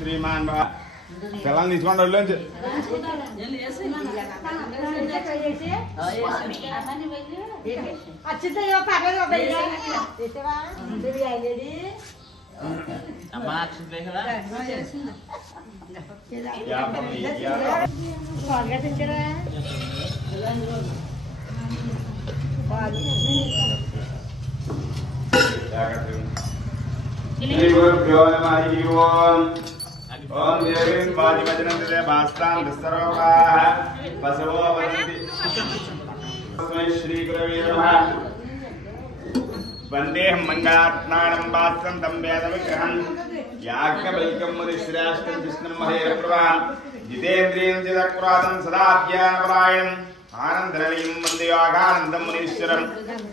Sriman Pak. Jalan di mana dulu aja? Om Devim Badi Majanandre Bastam Dasarvah Basavo Vadanti Tasmai Shri Gurave Namaha Vandeham Mangalatnanam Bastam Tam Vedavigraham Yagyavalkam Mudishrashtam Vishnam Mahirapravam Jitendriyam Jidakpuradam Sadadhyanaparayanam Anandaravim Vandeyaganandam Munishwaram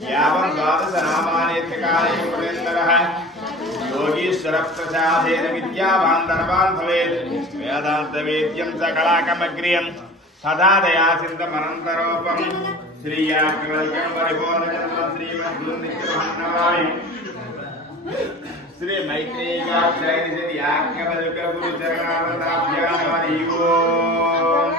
Yavam Dvadasanamanetyakalayam Purendaraha Yogeshwar प्रसादेन विद्यावान् धनवान् भवेत् वेदान्तवेद्यं सकलाकमग्र्यं सदा दयासिन्धमनन्तरूपं श्रीयाज्ञवल्क्यं परिपूर्णचन्द्रं श्रीमद्गुरुनित्यमहानवाय श्री मैत्रेयाक्षय श्री याज्ञवल्क्य गुरुचरणारविन्दाभ्यां हरिः ओम्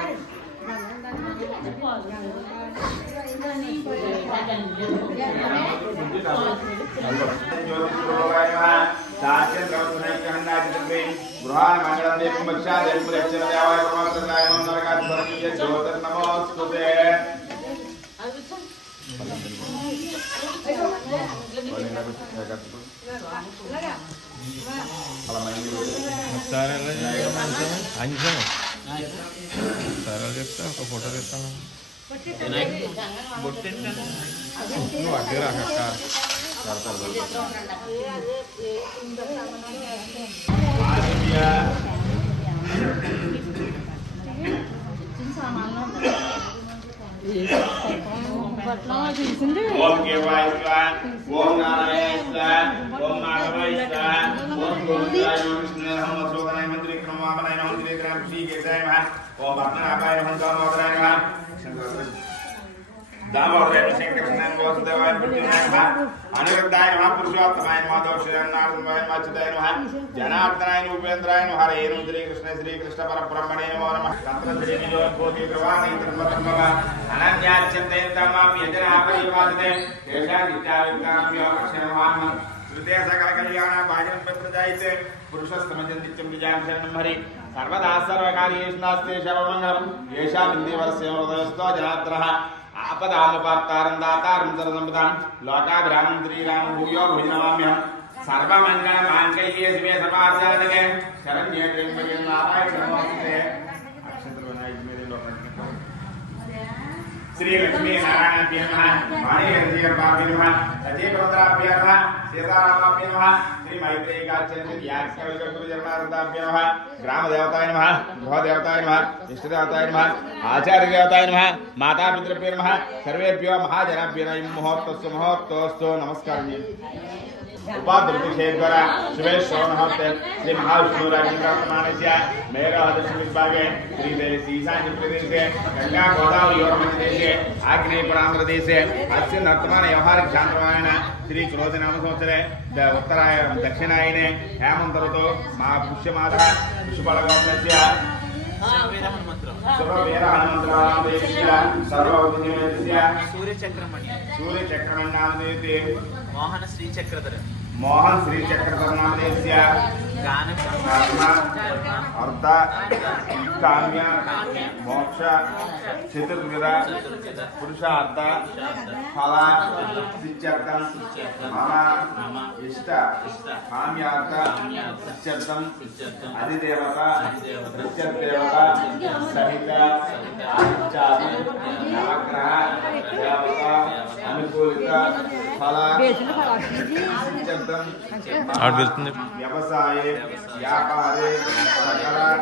Saatnya kau tunaikan haji negeri, Burhan Mangalam Devi Baksha Devi Pulekshana Dewaya Permata Narakat Bharatiya Jyotir Namostute. Om Kewa Islam, Om Naraya Islam, Om Madhava Islam, Om Gurudaya Vishnu Muhammad Sokanai Mantri Kramavanai Mantri Gram Shri Kesai Maha, Om Bhakna Abhay Hankam Audrey Maha, Damodar Shankar Vasudevaya Purjaya Maha, Anirudaya Maha Purushottamaya Maha Doshaya Narudaya Maha Chudaya Maha, Janardhanaya Upendraya Maha Hare Nudri Krishna Sri Krishna Parabrahmane Namo Tantra Sri Nijo Koti Pravani Dharma Ananya Chandayatama Yajana Parivadane Kesha Nityavikam Yogashanam Srutya Sakala Kalyana Bhajan Patrajayate Purushastamajan Nityam Vijayam Sharanam Hari Sarvada Sarvakari Yeshnaste Shavamangaram Yesha Bindi Varsya Rodasto Janatraha Apadamapataram Dataram Saradambadam Lokabhiram Triram Bhuyo Bhujanamamyam Sarva Mangala Mangalya Sive Samadhyadake Sharanya Trimbhayan Narayana Namaste Sri Lakshmi Narayana Namaha Mani Gandhir Bhavi Namaha Sachi Pradra Namaha Sitarama Namaha Sri Maitreya Gacchandi Yakshavika Gurujarnarada Namaha Grama Devata Namaha Gruha Devata Namaha Ishta Devata Namaha Acharya Devata Namaha Mata Pitrapya Namaha Sarvebhyo Mahajanabhyo Muhurtostu Namaskaram Upadruti Shedvara Shiveshwara Namaste Sri Mahavishnu Rajendra Pramanasya Mera Hadashmi Bhage Sri Devi Sisanya Pradeshe Ganga Godavari Yormana Deshe Agni Paramra Deshe Asya Nartamana Yoharik Chandramayana Sri Krodhi Nama Samvatsare Uttaraya Dakshinayine Hemantaruto Mahapushyamadha Pushpalagopnasya Sarvaveda Hanumantra Desya Sarvavadhyamesya Surya Chakramani Namadete Mohan Sri Chakradhara Namadesya Dharma Artha Kamya Moksha Chaturveda Purushartha Phala Siddhyartham Mama Ishta Kamyartha Siddhyartham Adidevata Siddhyardevata Sahita Adicchadi Navagraha Devata Anukulita Phala Vyavasaye Vyapare Sakala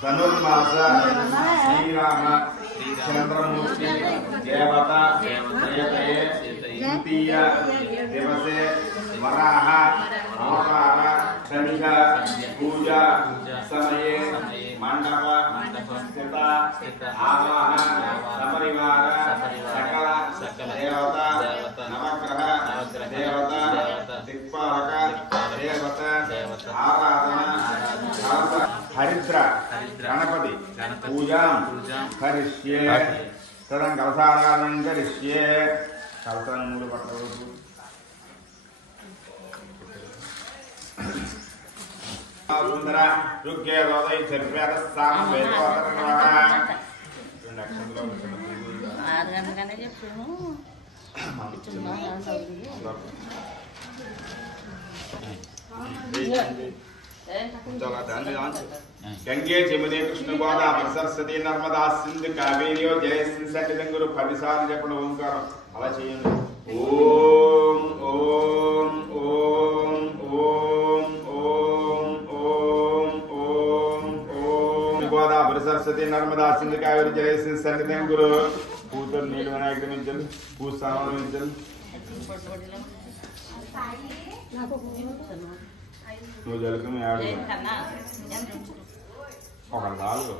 Dhanurmasa Sri Rama Chandramurti Devata Jayataye Jutiya Devase Varaha Avara Sandhya Puja Samaye Mandapa Sita Avaha Samariva కరిష్యే తదం కలసారాధనం కరిష్యే కలసాన్ని 3 పట్టవచ్చు సుందర రుగ్గే రోదై చర్వేద సామ వేదోదరనః 2 అక్షంలో 6 గంటలకనే చెప్పాను गंगे जमुने कृष्ण गोदावरी सरस्वती नर्मदा सिंधु कावेरी जयसिंह सन्निधि गुरु भविसार जपण ओंकार अला చేయండి ओम ओम ओम ओम ओम ओम ओम ओम गोदावरी सरस्वती नर्मदा सिंधु कावेरी जयसिंह सन्निधि गुरु पूतर नील विनायक मिंचल पूसावन मिंचल నువ్వు జలుకు మీ ఆడు ఒక 4